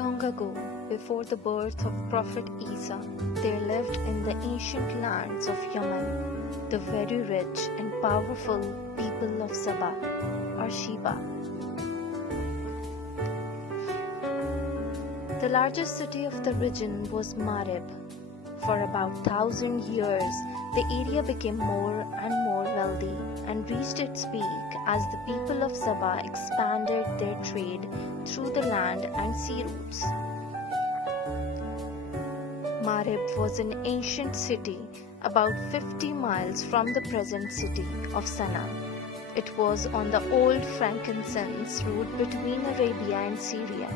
long ago, before the birth of Prophet Isa, there lived in the ancient lands of Yemen the very rich and powerful people of Saba or Sheba. The largest city of the region was Marib. For about 1,000 years, the area became more and more wealthy and reached its peak as the people of Saba expanded their trade through the land and sea routes. Marib was an ancient city about 50 miles from the present city of Sana'a. It was on the old frankincense route between Arabia and Syria.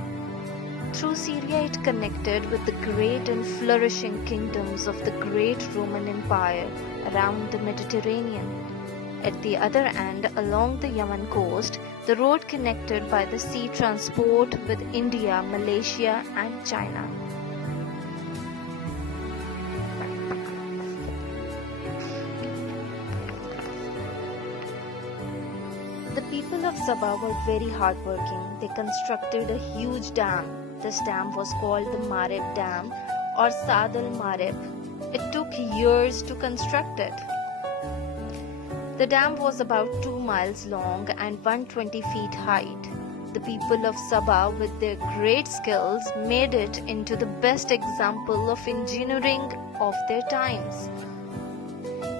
Through Syria it connected with the great and flourishing kingdoms of the great Roman Empire around the Mediterranean. At the other end, along the Yemen coast, the road connected by the sea transport with India, Malaysia and China. The people of Saba were very hardworking. They constructed a huge dam. This dam was called the Marib Dam or Sad al-Marib. It took years to construct it. The dam was about 2 miles long and 120 feet height. The people of Saba, with their great skills, made it into the best example of engineering of their times.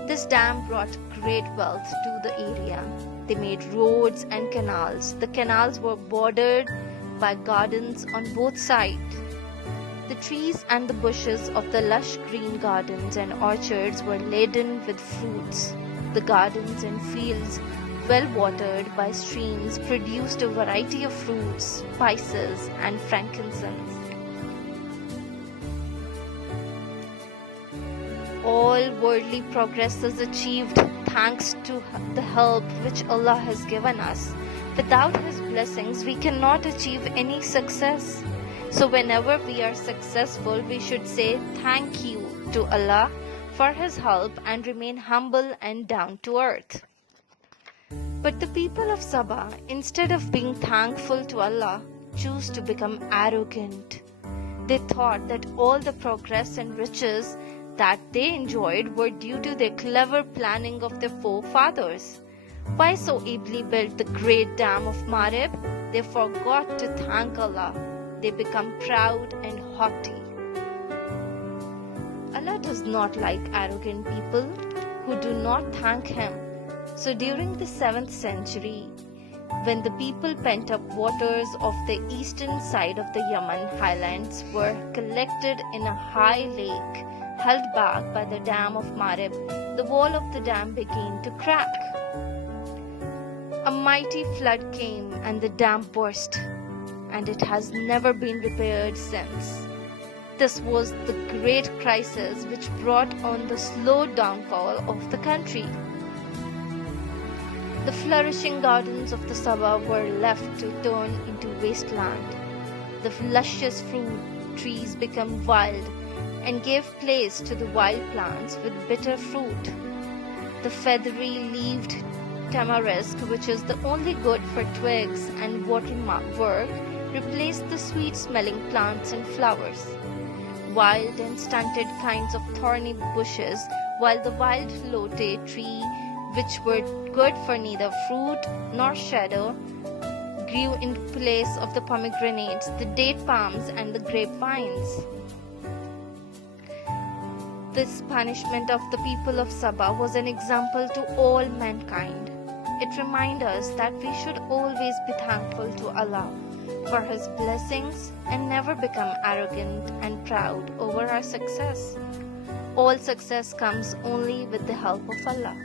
This dam brought great wealth to the area. They made roads and canals. The canals were bordered by gardens on both sides. The trees and the bushes of the lush green gardens and orchards were laden with fruits. The gardens and fields, well watered by streams, produced a variety of fruits, spices, and frankincense. All worldly progress is achieved thanks to the help which Allah has given us. Without His blessings, we cannot achieve any success. So whenever we are successful, we should say thank you to Allah for His help and remain humble and down to earth. But the people of Saba, instead of being thankful to Allah, choose to become arrogant. They thought that all the progress and riches that they enjoyed were due to their clever planning of their forefathers. Why so ably built the great dam of Marib? They forgot to thank Allah. They become proud and haughty. Allah does not like arrogant people who do not thank Him. So during the 7th century, when the people pent-up waters of the eastern side of the Yemen highlands were collected in a high lake held back by the dam of Marib, the wall of the dam began to crack. A mighty flood came and the dam burst, and it has never been repaired since. This was the great crisis which brought on the slow downfall of the country. The flourishing gardens of the Saba were left to turn into wasteland. The luscious fruit trees became wild and gave place to the wild plants with bitter fruit. The feathery-leaved tamarisk, which is the only good for twigs and waterwork, replaced the sweet-smelling plants and flowers. Wild and stunted kinds of thorny bushes, while the wild lote tree, which were good for neither fruit nor shadow, grew in place of the pomegranates, the date palms, and the grapevines. This punishment of the people of Saba was an example to all mankind. It reminds us that we should always be thankful to Allah for His blessings and never become arrogant and proud over our success. All success comes only with the help of Allah.